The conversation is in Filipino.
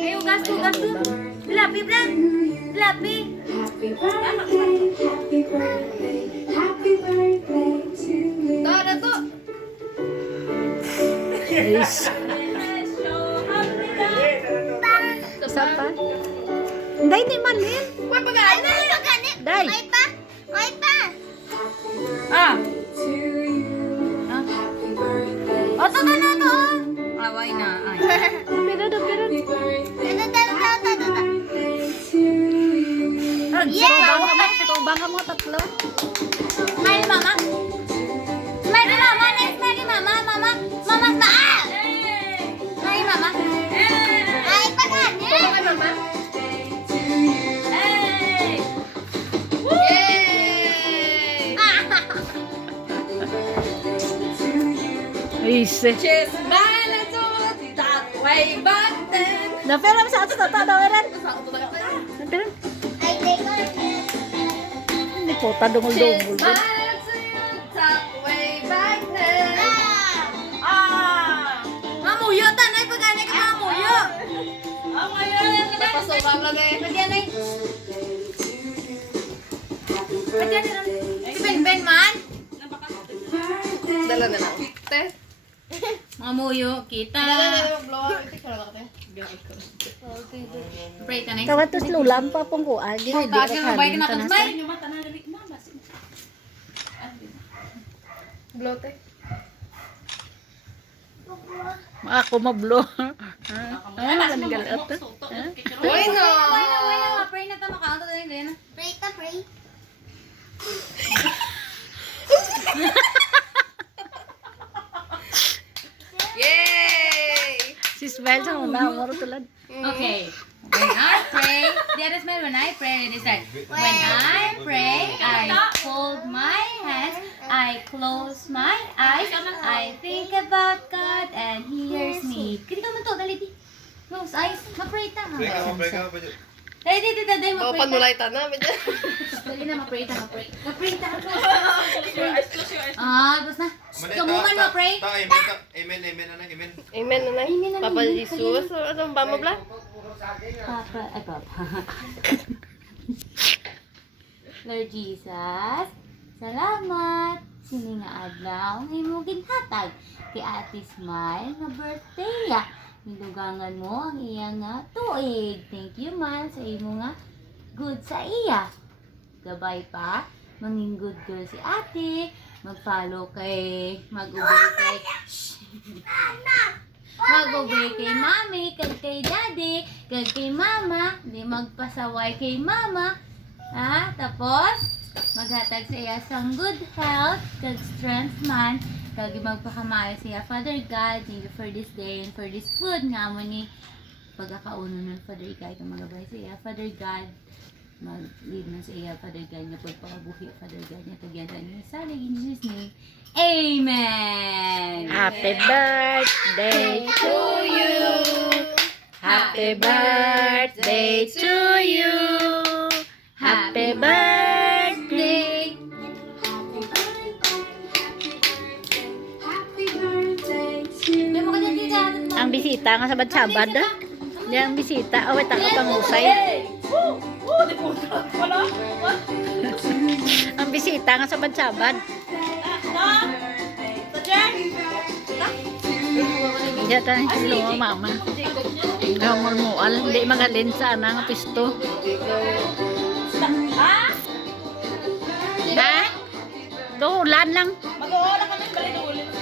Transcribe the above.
Ayo, gas tuh. Lapi, Bran. Lapi. Tuh, ada tuh. Guys. Isa pa? Hindi, hindi malin. Wah, pagkain na. Day. May pa. Ah. Oh, to. Away na. Ay. Pero. Tubang ka mo tatlo. Smile, mama. Smile, mama. Next, smile, mama. Mama, smile. Smile, mama. Ay, pagkain. Ay, mama. Ise. Cheers, smile that way back then. Naperam sa ato tata daweran. Naperam. Ay, teka. Hindi po tadungol Cheers, dungol. smile that way back then. Mamuyo, tanay. Pagkano ka mamuyo? Napasubang lang eh. Pagyan eh. Si Ben man? Dala na lang. Te. Mamuyo, kita. Blow up. Pray ka na. Kawat tos lulam pa pong kuan. Gini di Kaya ka mabay ka na kanin ito. tanasa. Blow te. Ako mablo. Ah, kanigal ato. Uy no. Pray na ito. Makaunta tayo din. Pray. Yay! Si Smile sa una, moro tulad. Okay. When I pray, the other smile, when I pray, it is like, when I pray, I fold my hands, I close my eyes, I think about God, and He hears me. Kini ka man to, dali di. Close eyes, ma-pray ta. Pray ka pa dyan. Dali, dali, Bawa ma-pray ta. panulay tanah. Medyo. Dali na, ma-pray ta. Ma-pray ta. Ah, tapos na. Kamuman ma-pray. Amen, anak, amen. Amen nanay. Papa Jesus. Ano ba mo bla? Papa. Lord Jesus, salamat. Sini nga adlaw nga imong ginhatag kay Ate Smile nga birthday ya. Nilugangan mo ang iya nga tuig. Thank you man sa imo nga good sa iya. Gabay pa, manging good girl si Ate. Mag-follow kay, mag-obey kay, mag-obey kay Mami, kay Daddy, kay Mama, di magpasaway kay Mama. Ha? Tapos, maghatag sa iya sang good health, kag strength man, kag magpakamayo sa iya, Father God, thank you for this day and for this food nga mo ni pagkakauno ng Father God, kang magabay sa iya, Father God, mag-lead na sa iya, Father God, niya pagpakabuhi, Father God, niya tagyan sa niya, sa in Jesus' name, Amen! Happy birthday to you. Happy birthday to you. Happy birthday. Ang bisita nga sa Badsabad. Di ang bisita. Awit ako pangusay. Ang bisita nga sa Badsabad. Diya tayo silo mama. Gamol-mual. Hindi magalin sa anang pisto. Ha? Tulan lang. Mag-uula kami, balik ulit.